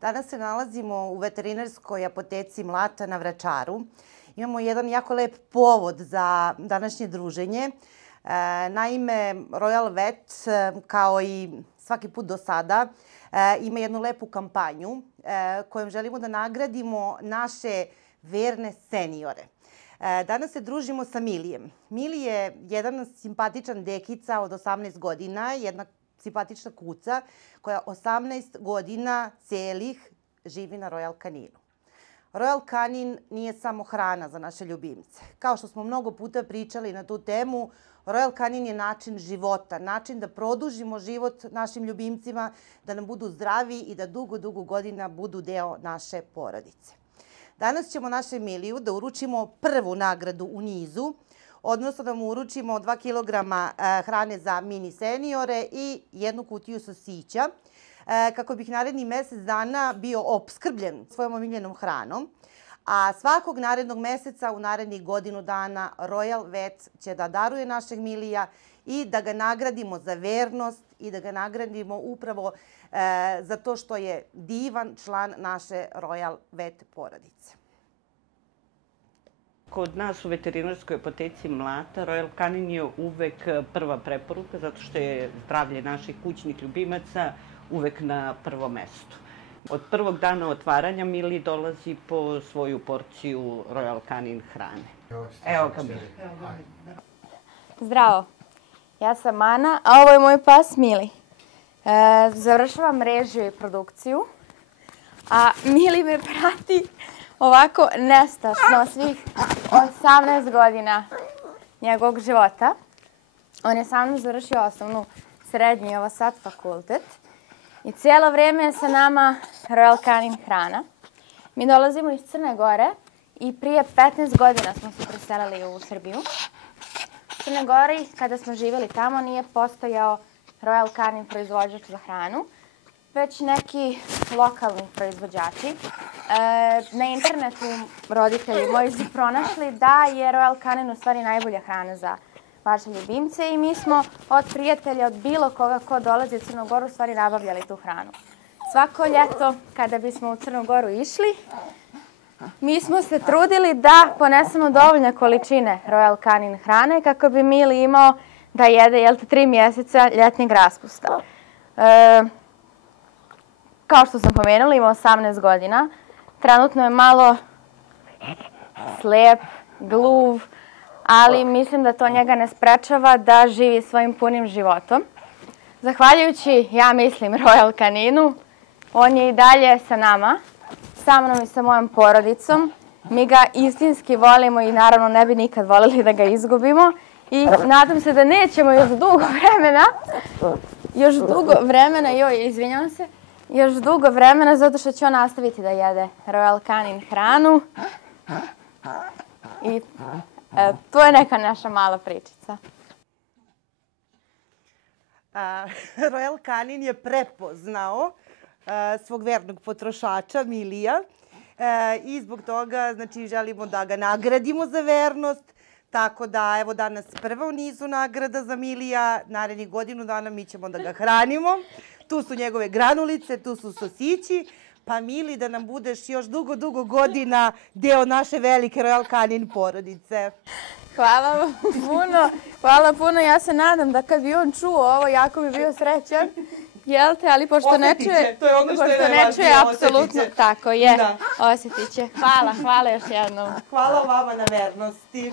Danas se nalazimo u veterinarskoj apoteci Mlata na Vračaru. Imamo jedan jako lep povod za današnje druženje. Naime, Royal Vet, kao i svaki put do sada, ima jednu lepu kampanju kojom želimo da nagradimo naše verne seniore. Danas se družimo sa Milijem. Mili je jedan simpatičan dekica od 18 godina, jedna simpatična kuca koja 18 godina celih živi na Royal Caninu. Royal Canin nije samo hrana za naše ljubimce. Kao što smo mnogo puta pričali na tu temu, Royal Canin je način života, način da produžimo život našim ljubimcima, da nam budu zdravi i da dugo, dugo godina budu deo naše porodice. Danas ćemo našoj Miliju da uručimo prvu nagradu u nizu, odnosno da mu uručimo 2 kg hrane za mini seniore i 1 kutiju sosića, kako bih narednih mesec dana bio opskrbljen svojom omiljenom hranom. A svakog narednog meseca u narednih godinu dana Royal Vet će da daruje našeg Milija i da ga nagradimo za vernost i da ga nagradimo upravo za to što je divan član naše Royal Vet porodice. Kod nas u veterinarskoj apoteci Mlata Royal Canin je uvek prva preporuka zato što je zdravlje naših kućnih ljubimaca uvek na prvom mestu. Od prvog dana otvaranja Mili dolazi po svoju porciju Royal Canin hrane. Evo ga Mili. Zdravo, ja sam Ana, a ovo je moj pas Mili. Završavam režiju i produkciju, a Mili me prati ovako nestašno svih 18 godina njegovog života. On je sa mnom završio osnovnu, srednju i ovo sad fakultet. I cijelo vrijeme je sa nama Royal Canin hrana. Mi dolazimo iz Crne Gore i prije 15 godina smo se preselili u Srbiju. U Crne Gori, kada smo živjeli tamo, nije postojao Royal Canin proizvođač za hranu, već neki lokalni proizvođači. Na internetu roditelji moji su pronašli da je Royal Canin u stvari najbolja hrana za vaše ljubimce i mi smo od prijatelja, od bilo koga ko dolazi u Crnu Goru, u stvari nabavljali tu hranu. Svako ljeto, kada bismo u Crnu Goru išli, mi smo se trudili da ponesemo dovoljne količine Royal Canin hrane kako bi Mili imao da jede 3 mjeseca ljetnjeg raspusta. Kao što sam pomenula, ima 18 godina. Trenutno je malo slijep, gluv, ali mislim da to njega ne sprečava da živi svojim punim životom. Zahvaljujući, ja mislim, Royal Caninu, on je i dalje sa nama, sa mnom i sa mojom porodicom. Mi ga istinski volimo i naravno ne bi nikad voljeli da ga izgubimo. I nadam se da nećemo još dugo vremena, zato što će on nastaviti da jede Royal Canin hranu. I to je neka naša mala pričica. Royal Canin je prepoznao svog vernog potrošača Milija i zbog toga želimo da ga nagradimo za vernost. Tako da, evo danas prva u nizu nagrada za Milija. Narednih godinu dana mi ćemo da ga hranimo. Tu su njegove granulice, tu su sosići. Pa Mili, da nam budeš još dugo, dugo godina deo naše velike Royal Canin porodice. Hvala vam puno. Hvala puno. Ja se nadam da kad bi on čuo ovo, jako bi bio srećan. Jel te, ali pošto ne čuje... To je ono što je najvažnije, apsolutno, tako je. Osjetit će. Hvala još jednom. Hvala vama na vernosti.